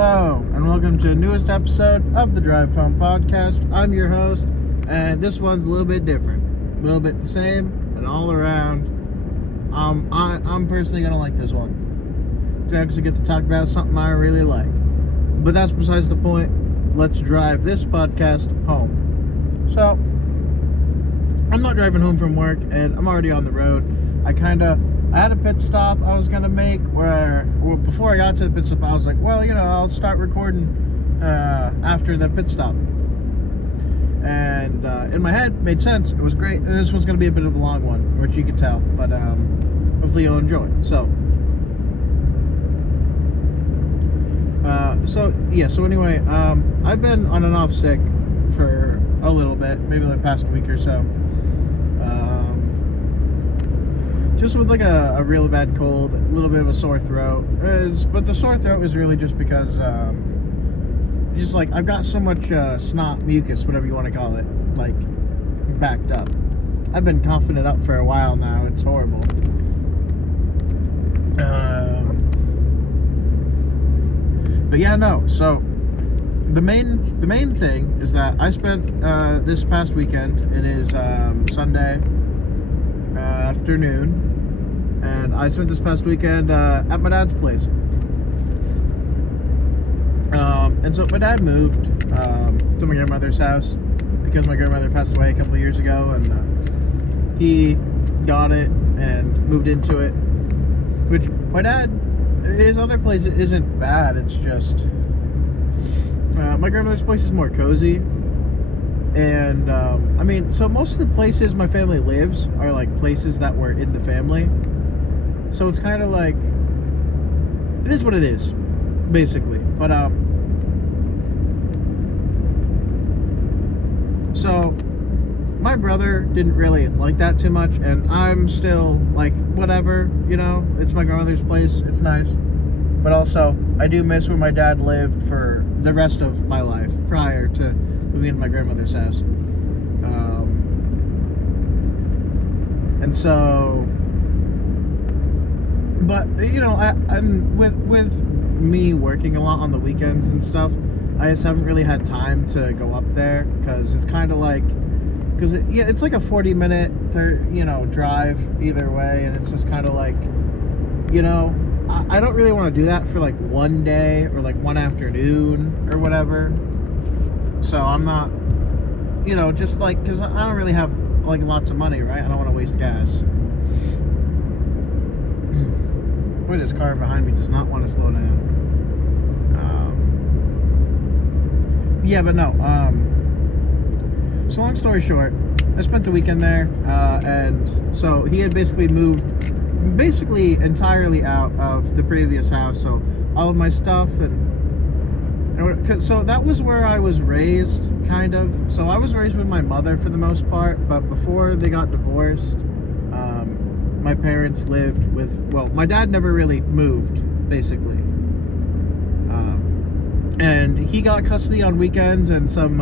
Hello, and welcome to the newest episode of the Drive Home Podcast. I'm your host, and this one's a little bit different. A little bit the same, and all around. I'm personally going to like this one. To actually get to talk about something I really like. But that's besides the point. Let's drive this podcast home. So, I'm not driving home from work, and I'm already on the road. I had a pit stop I was going to make before I got to the pit stop, I was like, I'll start recording after the pit stop. And in my head, made sense. It was great. And this one's going to be a bit of a long one, which you can tell. But hopefully you'll enjoy. So anyway, I've been on and off sick for a little bit, maybe the past week or so. Just with like a really bad cold, a little bit of a sore throat. But the sore throat is really just because I've got so much snot, mucus, whatever you want to call it, like backed up. I've been coughing it up for a while now. It's horrible. But yeah, no. So the main thing is that I spent this past weekend. It is Sunday afternoon. And I spent this past weekend at my dad's place. And so my dad moved to my grandmother's house because my grandmother passed away a couple of years ago, and he got it and moved into it. Which my dad, his other place isn't bad. It's just my grandmother's place is more cozy. And so most of the places my family lives are like places that were in the family. So it's kind of like, it is what it is, basically. But, so, my brother didn't really like that too much, and I'm still like, whatever, it's my grandmother's place, it's nice. But also, I do miss where my dad lived for the rest of my life, prior to moving into my grandmother's house. And so... But, I'm with me working a lot on the weekends and stuff, I just haven't really had time to go up there, because it's kind of like, it's like a 40-minute, drive either way, and it's just kind of like, I don't really want to do that for like one day, or like one afternoon, or whatever, so I'm not, just like, because I don't really have, like, lots of money, right, I don't want to waste gas. Boy, this car behind me does not want to slow down. So long story short, I spent the weekend there, and so he had basically moved entirely out of the previous house, so all of my stuff, and so that was where I was raised, kind of. So I was raised with my mother for the most part, but before they got divorced, my parents lived with, my dad never really moved, basically. And he got custody on weekends and some,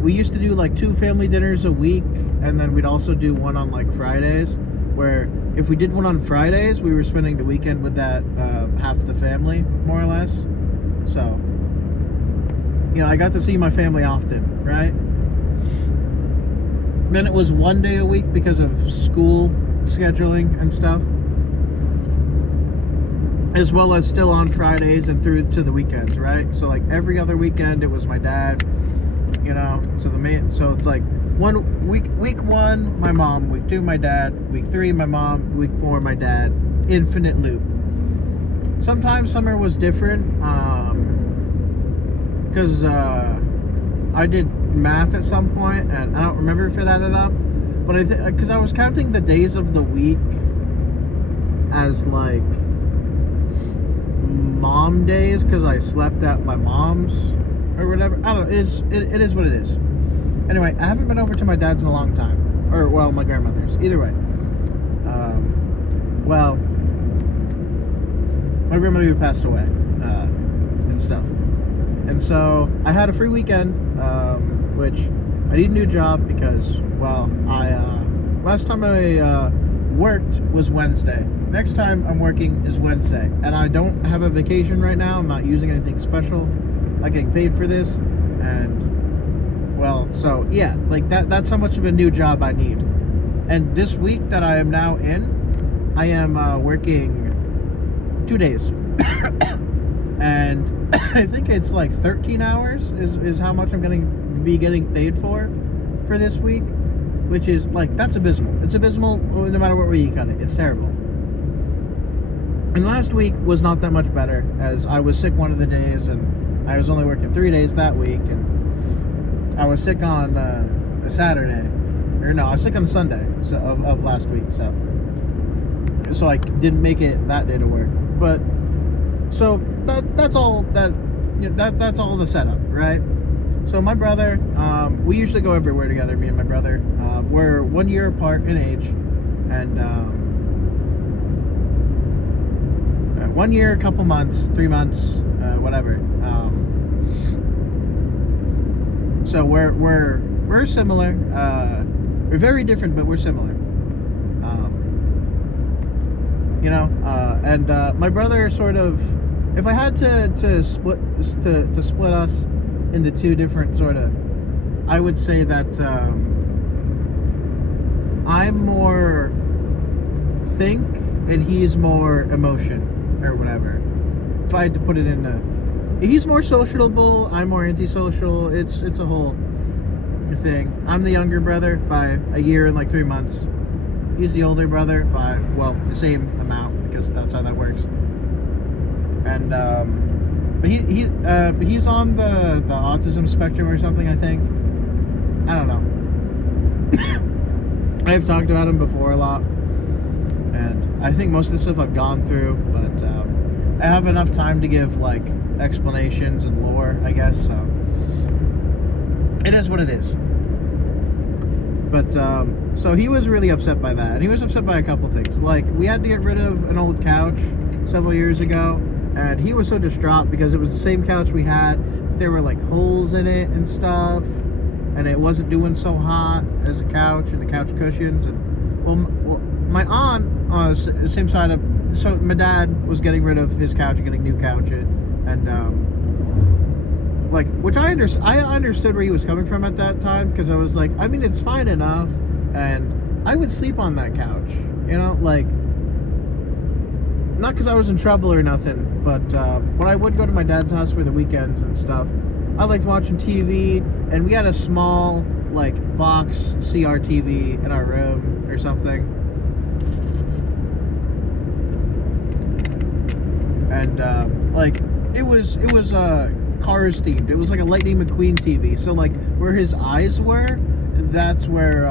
we used to do like 2 family dinners a week, and then we'd also do one on like Fridays, where if we did one on Fridays, we were spending the weekend with that half the family, more or less. So, I got to see my family often, right? Then it was one day a week because of school scheduling and stuff, as well as still on Fridays and through to the weekends, right? So like every other weekend it was my dad, so it's like week 1 my mom, week 2 my dad, week 3 my mom, week 4 my dad, infinite loop. Sometimes summer was different, because I did math at some point, and I don't remember if it added up, but because I was counting the days of the week as like mom days, because I slept at my mom's or whatever. I don't know. It is what it is. Anyway, I haven't been over to my dad's in a long time, or my grandmother's. Either way, my grandmother passed away and stuff. And so I had a free weekend, which I need a new job because, last time I worked was Wednesday. next time I'm working is Wednesday, and I don't have a vacation right now. I'm not using anything special, like getting paid for this, and well, so yeah, like that's how much of a new job I need. And this week that I am now in, I am working 2 days, and I think it's like 13 hours is how much I'm going to be getting paid for this week, which is like, that's abysmal. It's abysmal no matter what way you cut it. It's terrible. And last week was not that much better, as I was sick one of the days, and I was only working 3 days that week, and I was sick on a Saturday, or no, I was sick on Sunday of last week, so I didn't make it that day to work. But so that's all that's all the setup, right? So my brother, we usually go everywhere together, me and my brother. We're 1 year apart in age, and 1 year, a couple months, 3 months, whatever. So we're similar. We're very different, but we're similar. And my brother sort of, if I had to split us into two different sort of, I would say that I'm more think and he's more emotion or whatever. If I had to put it in he's more sociable, I'm more antisocial. It's a whole thing. I'm the younger brother by a year and like 3 months. He's the older brother by, well, the same amount, because that's how that works. And but he's on the autism spectrum or something, I think. I don't know. I've talked about him before a lot, and I think most of the stuff I've gone through, but I have enough time to give like explanations and lore, I guess. So it is what it is. But so he was really upset by that, and he was upset by a couple things. Like, we had to get rid of an old couch several years ago, and he was so distraught because it was the same couch we had. There were like holes in it and stuff, and it wasn't doing so hot as a couch, and the couch cushions. And well my aunt, same side of, so my dad was getting rid of his couch and getting new couches, and like, which I understood where he was coming from at that time, because I was like, I mean, it's fine enough, and I would sleep on that couch, like, not because I was in trouble or nothing, but when I would go to my dad's house for the weekends and stuff, I liked watching TV, and we had a small, like, box CRTV in our room or something, and like, it was Cars themed. It was like a Lightning McQueen TV. So like where his eyes were, that's where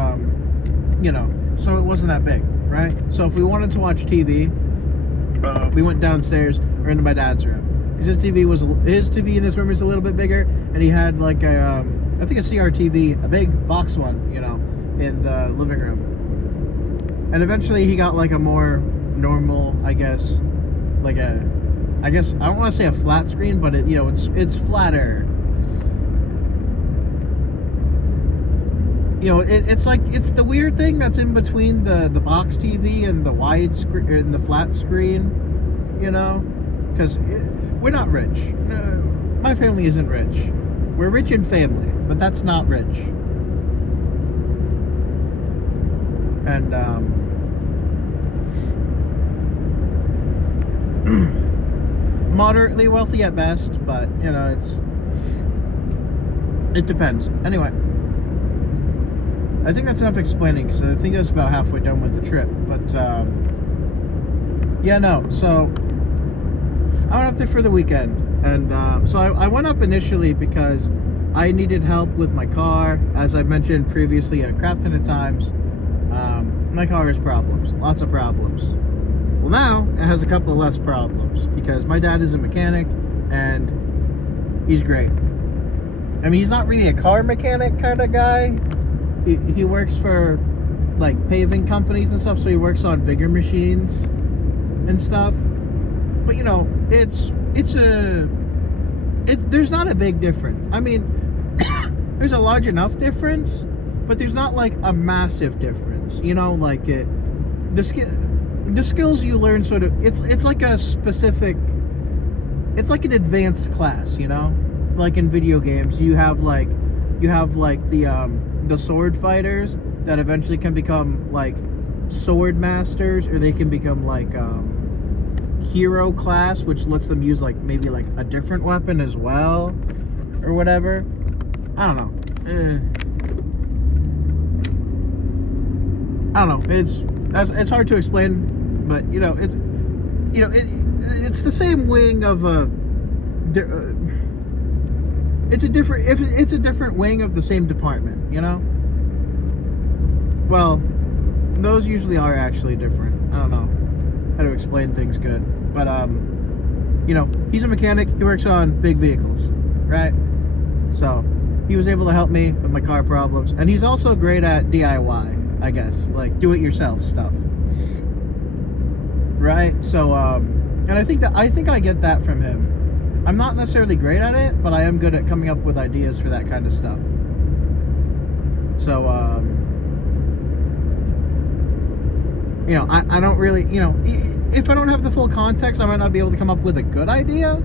so it wasn't that big, right? So if we wanted to watch TV, we went downstairs or into my dad's room, because his TV in his room is a little bit bigger, and he had like a I think a CRTV, a big box one, in the living room. And eventually he got like a more normal, I guess, like I don't want to say a flat screen, but it's flatter. It's like, it's the weird thing that's in between the box TV and the wide screen and the flat screen, because we're not rich. My family isn't rich. We're rich in family, but that's not rich. And moderately wealthy at best, but it depends. Anyway, I think that's enough explaining, because I think that's about halfway done with the trip. But so I went up there for the weekend, and so I went up initially because I needed help with my car. As I mentioned previously a crap ton of times, my car has problems, lots of problems. Well, now it has a couple of less problems, because my dad is a mechanic, and he's great. I mean, he's not really a car mechanic kind of guy. He works for like paving companies and stuff, so he works on bigger machines and stuff. But there's not a big difference. I mean, there's a large enough difference, but there's not like a massive difference. the skills you learn sort of, it's like a specific, it's like an advanced class, you know? Like in video games, you have like the sword fighters that eventually can become like sword masters, or they can become like hero class, which lets them use like maybe like a different weapon as well, or whatever. I don't know. I don't know. It's hard to explain, but it's the same wing of a. It's a different wing of the same department, you know. Well, those usually are actually different. I don't know how to explain things good, but he's a mechanic. He works on big vehicles, right? So he was able to help me with my car problems, and he's also great at DIY. I guess, like do-it-yourself stuff, right? So, and I think I get that from him. I'm not necessarily great at it, but I am good at coming up with ideas for that kind of stuff. So, I don't really, if I don't have the full context, I might not be able to come up with a good idea,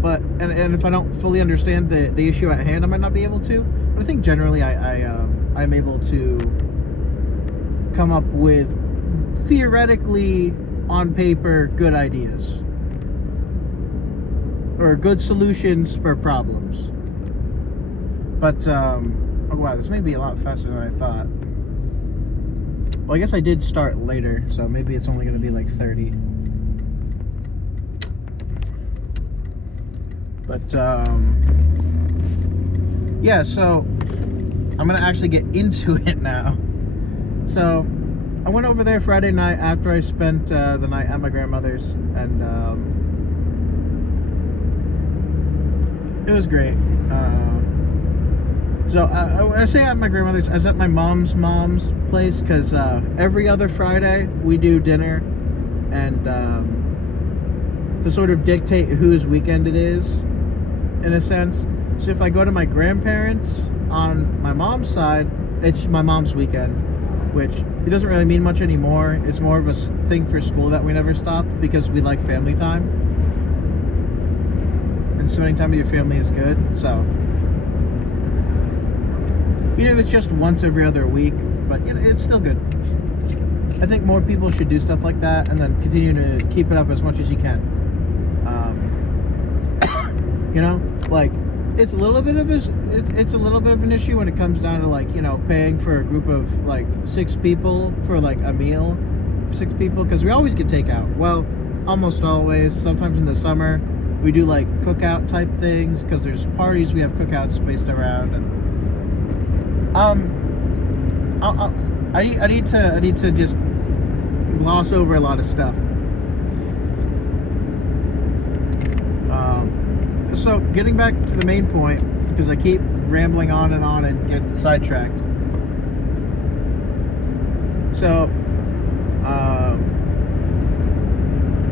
but, and if I don't fully understand the issue at hand, I might not be able to, but I think generally I'm able to come up with theoretically on paper good ideas or good solutions for problems. But oh wow, this may be a lot faster than I thought. Well, I guess I did start later, so maybe it's only going to be like 30. But yeah, so I'm going to actually get into it now. So I went over there Friday night after I spent the night at my grandmother's, and it was great. So I say at my grandmother's, I was at my mom's place, because every other Friday we do dinner, and to sort of dictate whose weekend it is, in a sense. So if I go to my grandparents on my mom's side, it's my mom's weekend, which it doesn't really mean much anymore. It's more of a thing for school that we never stopped, because we like family time, and spending time with your family is good. So even if it's just once every other week, but it's still good. I think more people should do stuff like that, and then continue to keep it up as much as you can. Like it's a little bit of an issue when it comes down to like paying for a group of like 6 people for like a meal for 6 people, because we always get takeout. Well, almost always. Sometimes in the summer we do like cookout type things, because there's parties we have cookouts spaced around, and I need to just gloss over a lot of stuff. So getting back to the main point, because I keep rambling on and get sidetracked. So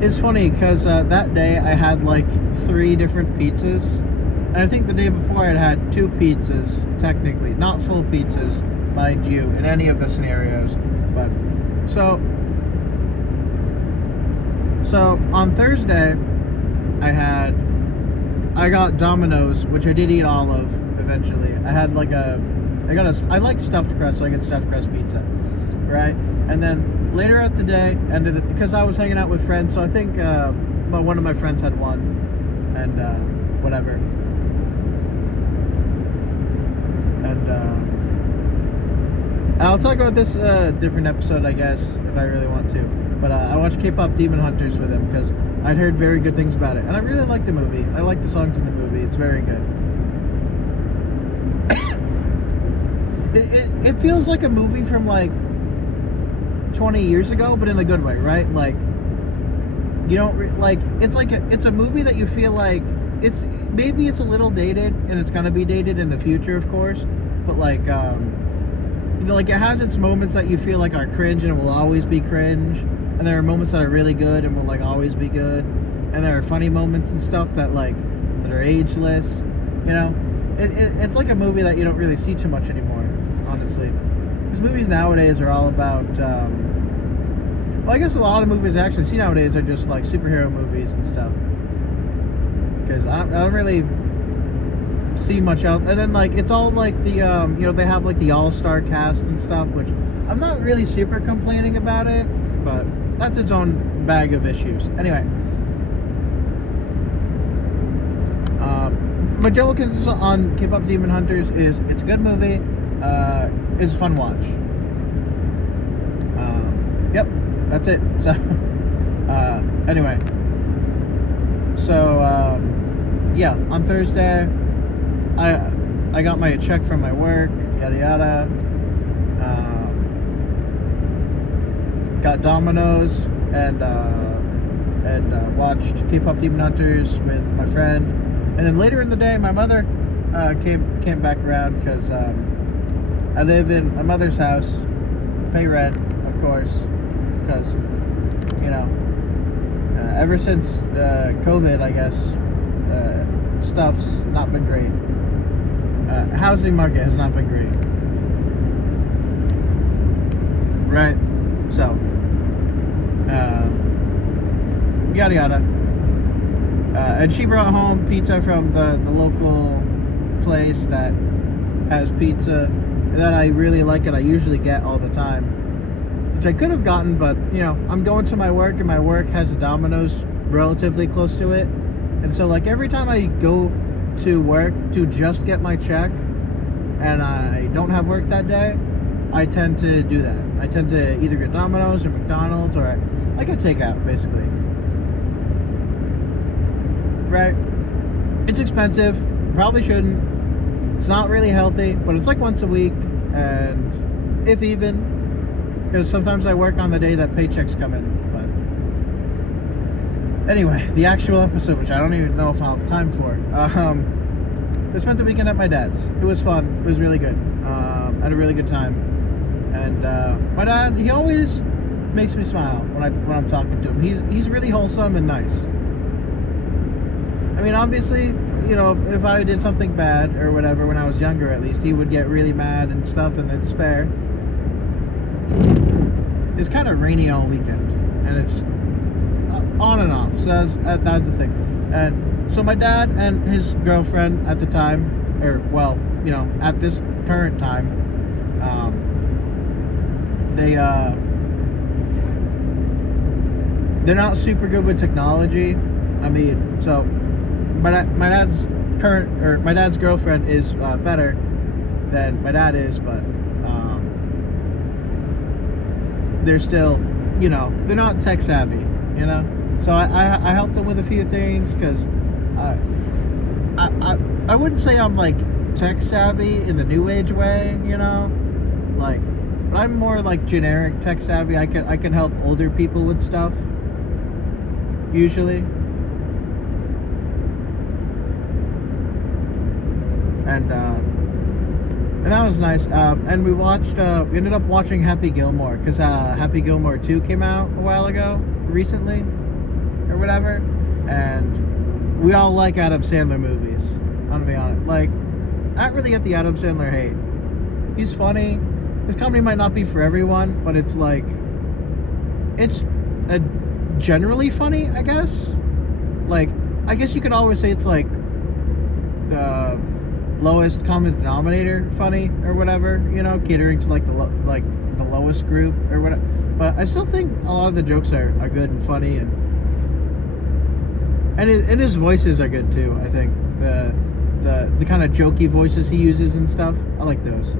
it's funny because that day I had like 3 different pizzas, and I think the day before I had 2 pizzas, technically not full pizzas, mind you, in any of the scenarios. But so on Thursday I got Domino's, which I did eat all of eventually. I like stuffed crust, so I get stuffed crust pizza, right? And then later out the day, because I was hanging out with friends, so I think one of my friends had one, and whatever. And I'll talk about this different episode, I guess, if I really want to. But I watched K-pop Demon Hunters with him, because I'd heard very good things about it, and I really liked the movie. I like the songs in the movie. It's very good. It feels like a movie from like 20 years ago, but in a good way, right? Like you don't it's a movie that you feel like it's a little dated, and it's gonna be dated in the future, of course. But like like it has its moments that you feel like are cringe and will always be cringe. And there are moments that are really good and will like always be good, and there are funny moments and stuff that are ageless. It's like a movie that you don't really see too much anymore, honestly. Because movies nowadays are all about. Well, I guess a lot of movies I actually see nowadays are just like superhero movies and stuff. Because I don't really see much else. And then like it's all like the they have like the all-star cast and stuff, which I'm not really super complaining about it, but that's its own bag of issues. Anyway, my general consensus on K-pop Demon Hunters is it's a good movie. It's a fun watch. Yep, that's it. So anyway, so yeah, on Thursday I got my check from my work, yada yada. Got Domino's and watched K-pop Demon Hunters with my friend, and then later in the day, my mother came back around because I live in my mother's house, pay rent, of course, because ever since COVID, I guess stuff's not been great. Housing market has not been great, right? So. Yada yada. And she brought home pizza from the local place that has pizza that I really like and I usually get all the time, which I could have gotten, but I'm going to my work and my work has a Domino's relatively close to it, and so like every time I go to work to just get my check and I don't have work that day, I tend to do that. I tend to either get Domino's or McDonald's, or I get takeout, basically. Right? It's expensive. Probably shouldn't. It's not really healthy, but it's like once a week, and if even, because sometimes I work on the day that paychecks come in. But anyway, the actual episode, which I don't even know if I'll have time for. I spent the weekend at my dad's. It was fun. It was really good. I had a really good time. And my dad, he always makes me smile when I'm talking to him. He's really wholesome and nice. I mean, obviously, if I did something bad or whatever when I was younger, at least, he would get really mad and stuff, and that's fair. It's kind of rainy all weekend, and it's on and off, so that's the thing. And so my dad and his girlfriend at the time, or well, at this current time, they're not super good with technology. I mean, so my dad's girlfriend is better than my dad is, but they're still, they're not tech savvy, So I helped them with a few things because I wouldn't say I'm like tech savvy in the new age way, like, but I'm more like generic tech savvy. I can help older people with stuff usually, and that was nice. And we ended up watching Happy Gilmore because Happy Gilmore 2 came out a while ago, recently, or whatever, and we all like Adam Sandler movies. I'm gonna be honest, like, not really get the Adam Sandler hate. He's funny. His comedy might not be for everyone, but it's like, it's generally funny, I guess. Like, I guess you could always say it's like the lowest common denominator funny or whatever, catering to like the lowest group or whatever. But I still think a lot of the jokes are good and funny, and his voices are good too. I think the kind of jokey voices he uses and stuff, I like those.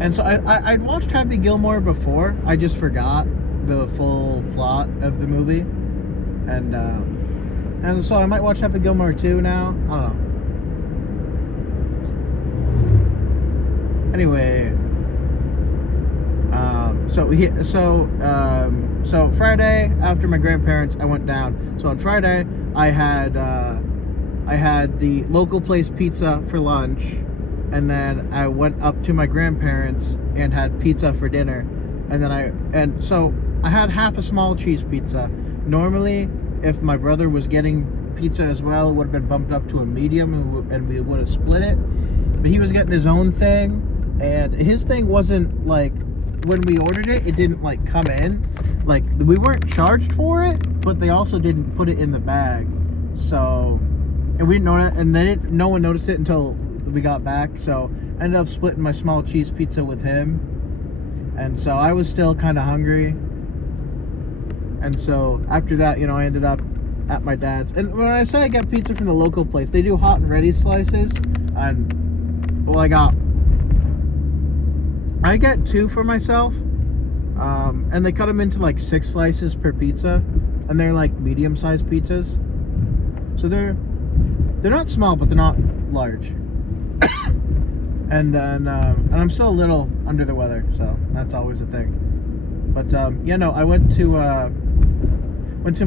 And so I'd watched Happy Gilmore before. I just forgot the full plot of the movie, and so I might watch Happy Gilmore 2 now. I don't know. Anyway, so Friday after my grandparents, I went down. So on Friday, I had the local place pizza for lunch. And then I went up to my grandparents and had pizza for dinner. And so I had half a small cheese pizza. Normally, if my brother was getting pizza as well, it would have been bumped up to a medium and we would have split it. But he was getting his own thing. And his thing wasn't like when we ordered it, it didn't like come in. Like we weren't charged for it, but they also didn't put it in the bag. So, and we didn't know it, and then no one noticed it until we got back. So I ended up splitting my small cheese pizza with him, and so I was still kind of hungry. And so after that, you know, I ended up at my dad's. And when I say I get pizza from the local place, they do hot and ready slices. And well, I get 2 for myself. And they cut them into like 6 slices per pizza, and they're like medium-sized pizzas. So they're not small, but they're not large. And then and I'm still a little under the weather, so that's always a thing. But yeah, no, I went to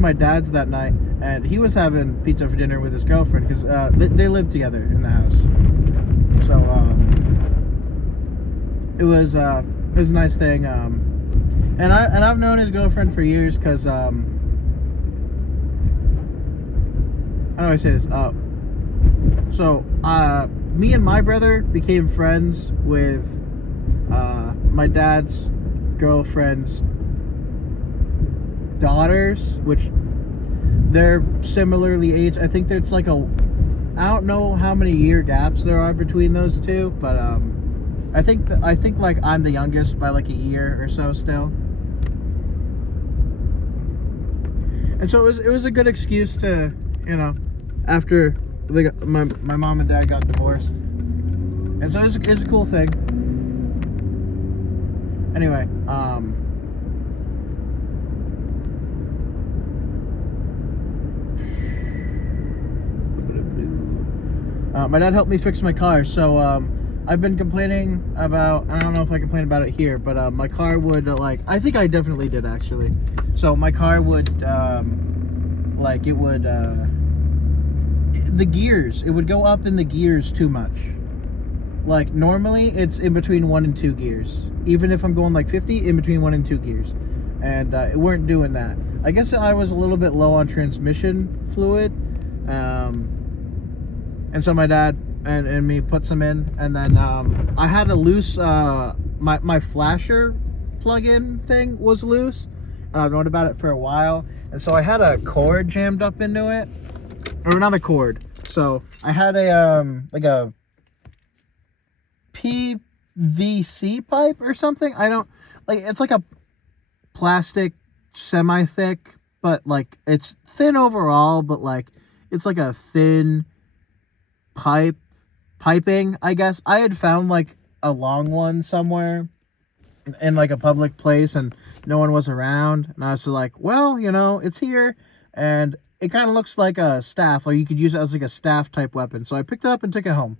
my dad's that night, and he was having pizza for dinner with his girlfriend because they live together in the house. So it was a nice thing. And I've known his girlfriend for years because how do I say this? So me and my brother became friends with my dad's girlfriend's daughters, which they're similarly aged. I think there's like I don't know how many year gaps there are between those two, but I think like I'm the youngest by like a year or so still. And so it was a good excuse to, you know, after my mom and dad got divorced, and so it was a cool thing. Anyway, my dad helped me fix my car. So I've been complaining about, I don't know if I complained about it here, but my car would I think I definitely did actually. So my car would the gears, it would go up in the gears too much. Like normally it's in between 1 and 2 gears. Even if I'm going like 50, in between 1 and 2 gears. And it weren't doing that. I guess I was a little bit low on transmission fluid. And so my dad and me put some in. And then I had a loose, my flasher plug-in thing was loose. I've known about it for a while. And so I had a cord jammed up into it. Or not a cord. So I had a PVC pipe or something. I don't it's like a plastic semi-thick, but like it's thin overall, but like it's like a thin piping, I guess. I had found like a long one somewhere in like a public place and no one was around, and I was like, well, you know, it's here, and it kind of looks like a staff, or you could use it as like a staff type weapon. So I picked it up and took it home.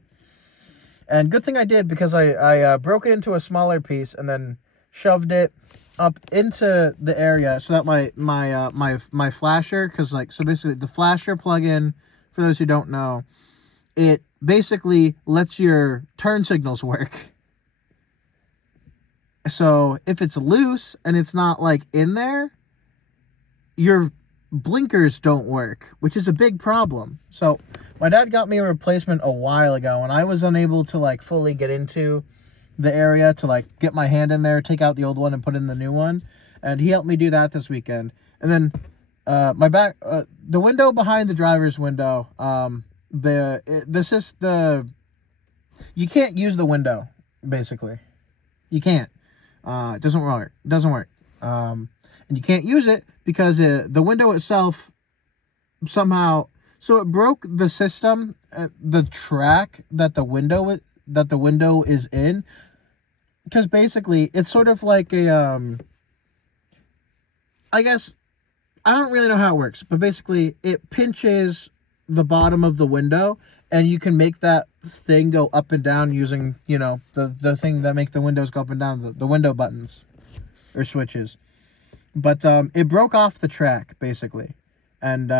And good thing I did, because I broke it into a smaller piece and then shoved it up into the area so that my flasher, because so basically the flasher plug-in, for those who don't know, it basically lets your turn signals work. So if it's loose and it's not in there, your blinkers don't work, which is a big problem. So my dad got me a replacement a while ago, and I was unable to fully get into the area to get my hand in there, take out the old one and put in the new one. And he helped me do that this weekend. And then the window behind the driver's window, you can't use the window, basically. You can't. It doesn't work. And you can't use it because the window itself somehow, so it broke the system, the track that the window is in, because basically it's sort of like a I guess I don't really know how it works, but basically it pinches the bottom of the window, and you can make that thing go up and down using, the thing that make the windows go up and down, the window buttons or switches. But it broke off the track, basically. And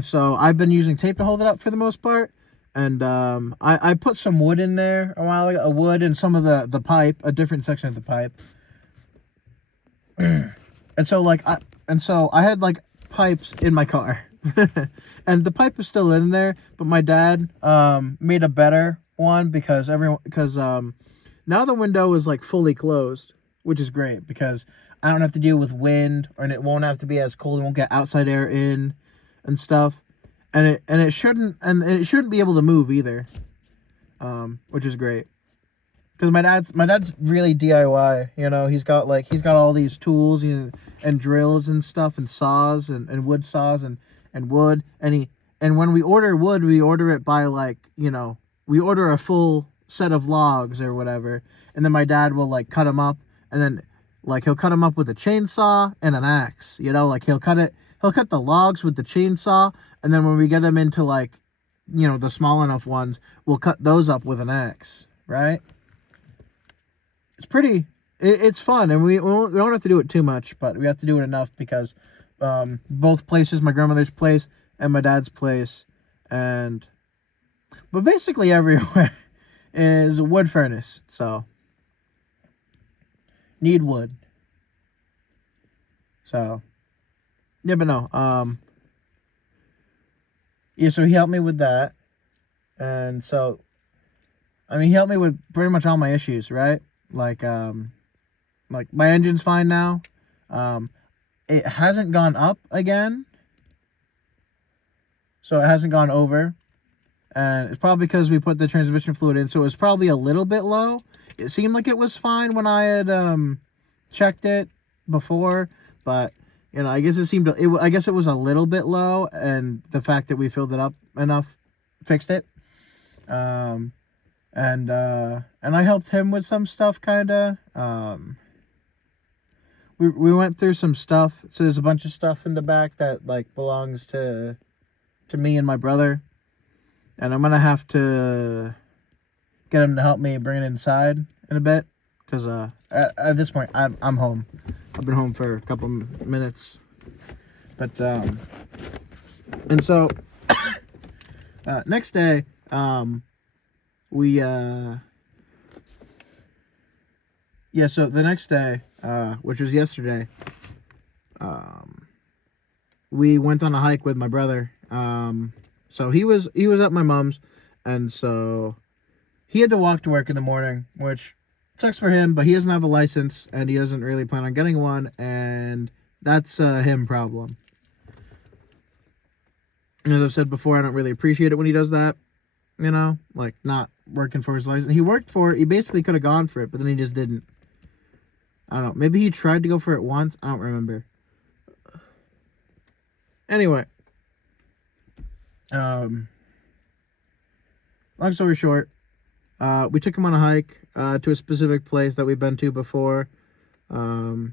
so I've been using tape to hold it up for the most part. And I put some wood in there a while ago, wood and some of the pipe, a different section of the pipe. And so I had pipes in my car. And the pipe is still in there, but my dad made a better one because now the window is fully closed, which is great because I don't have to deal with wind, and it won't have to be as cold. It won't get outside air in and stuff, and it shouldn't be able to move either, which is great. Because my dad's really DIY. You know, he's got all these tools and drills and stuff and saws and wood saws and wood, and when we order wood, we order it by we order a full set of logs or whatever, and then my dad will cut them up, and then he'll cut them up with a chainsaw and an axe. You know, he'll cut the logs with the chainsaw, and then when we get them into the small enough ones, we'll cut those up with an axe, right? It's fun, and we don't have to do it too much, but we have to do it enough because both places, my grandmother's place and my dad's place, but basically everywhere is a wood furnace, so need wood. So yeah, but no, yeah, so he helped me with that, and so he helped me with pretty much all my issues, right? Like my engine's fine now. It hasn't gone up again, so it hasn't gone over, and it's probably because we put the transmission fluid in, so it was probably a little bit low. It seemed like it was fine when I had checked it before, but I guess I guess it was a little bit low, and the fact that we filled it up enough fixed it. And I helped him with some stuff, kinda. We went through some stuff. So there's a bunch of stuff in the back that belongs to me and my brother, and I'm gonna have to get him to help me bring it inside in a bit, because at this point I'm home. I've been home for a couple minutes, but and so next day so the next day, which was yesterday, we went on a hike with my brother. So he was at my mom's, and so he had to walk to work in the morning, which sucks for him, but he doesn't have a license, and he doesn't really plan on getting one, and that's a him problem. And as I've said before, I don't really appreciate it when he does that, not working for his license. He basically could have gone for it, but then he just didn't. I don't know. Maybe he tried to go for it once. I don't remember. Anyway. Long story short, we took him on a hike to a specific place that we've been to before. And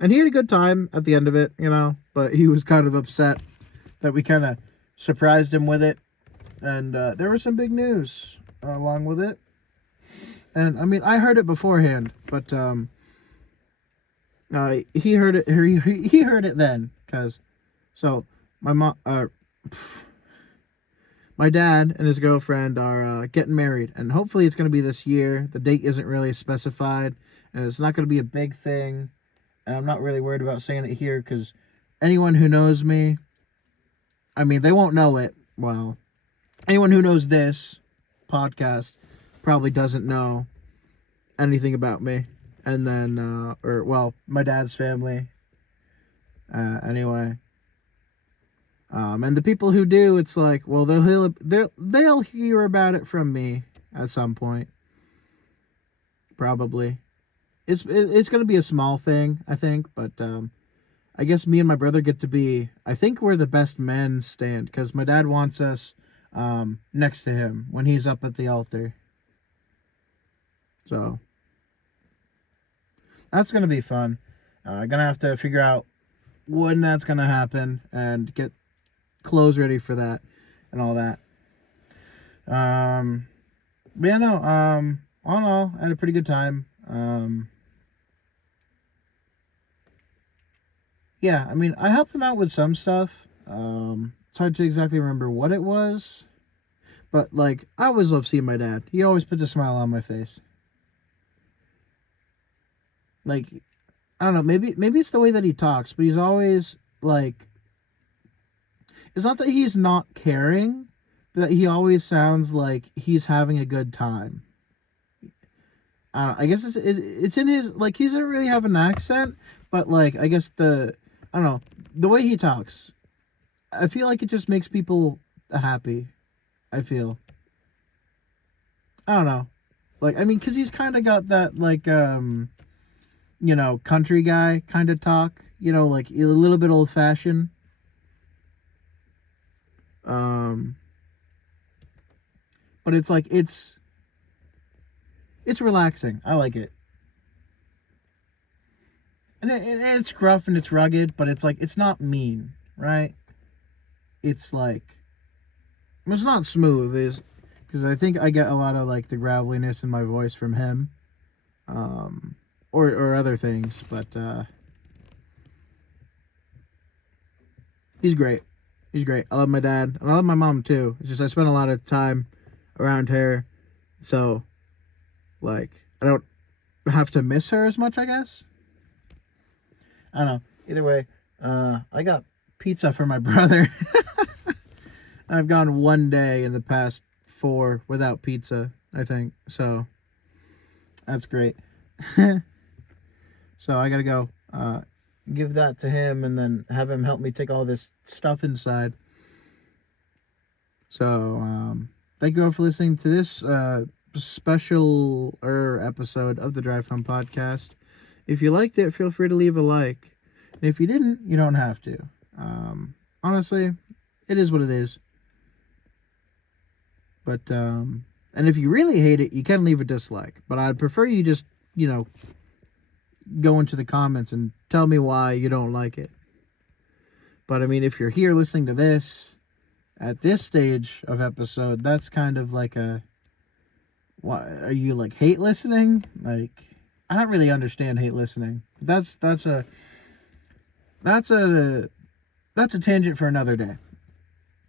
he had a good time at the end of it, but he was kind of upset that we kind of surprised him with it. And there was some big news along with it. And I heard it beforehand, but he heard it. He heard it then, because my dad and his girlfriend are getting married, and hopefully it's going to be this year. The date isn't really specified, and it's not going to be a big thing. And I'm not really worried about saying it here, because anyone who knows me, they won't know it. Well, anyone who knows this podcast probably doesn't know anything about me. And then, my dad's family. Anyway. And the people who do, it's they'll hear about it from me at some point. Probably. It's going to be a small thing, I think, but I guess me and my brother get to be, I think we're the best men stand, because my dad wants us next to him when he's up at the altar. So that's going to be fun. I'm going to have to figure out when that's going to happen and get clothes ready for that and all that. But yeah, no, all in all, I had a pretty good time. Yeah, I helped him out with some stuff. It's hard to exactly remember what it was, but I always love seeing my dad. He always puts a smile on my face. I don't know, maybe it's the way that he talks, but he's always it's not that he's not caring, but that he always sounds like he's having a good time. I guess it's in his, like, he doesn't really have an accent, but, like, I guess I don't know, the way he talks, I feel like it just makes people happy. I feel. I don't know. Like, I mean, because he's kind of got that, like, country guy kind of talk, like a little bit old fashioned. But it's like, it's relaxing. I like it. And it's gruff and it's rugged, but it's like, it's not mean, right? It's like, it's not smooth, is because I think I get a lot of like the graveliness in my voice from him, or other things, but he's great. He's great. I love my dad, and I love my mom too. It's just I spend a lot of time around her, so like I don't have to miss her as much, I guess. I don't know. Either way, I got pizza for my brother. I've gone one day in the past 4 without pizza, I think. So that's great. So I gotta go give that to him and then have him help me take all this stuff inside. So thank you all for listening to this special episode of the Drive Home Podcast. If you liked it, feel free to leave a like. And if you didn't, you don't have to. Honestly, it is what it is. But, and if you really hate it, you can leave a dislike. But I'd prefer you just, go into the comments and tell me why you don't like it. But, I mean, if you're here listening to this, at this stage of episode, that's kind of like why are you, like, hate listening? Like, I don't really understand hate listening. That's a tangent for another day.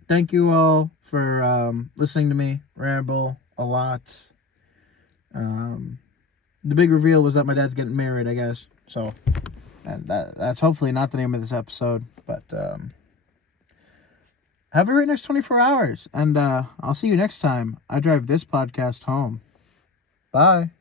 Thank you all for listening to me ramble a lot. The big reveal was that my dad's getting married, I guess. So, and that's hopefully not the name of this episode. But have a great next 24 hours. And I'll see you next time I drive this podcast home. Bye.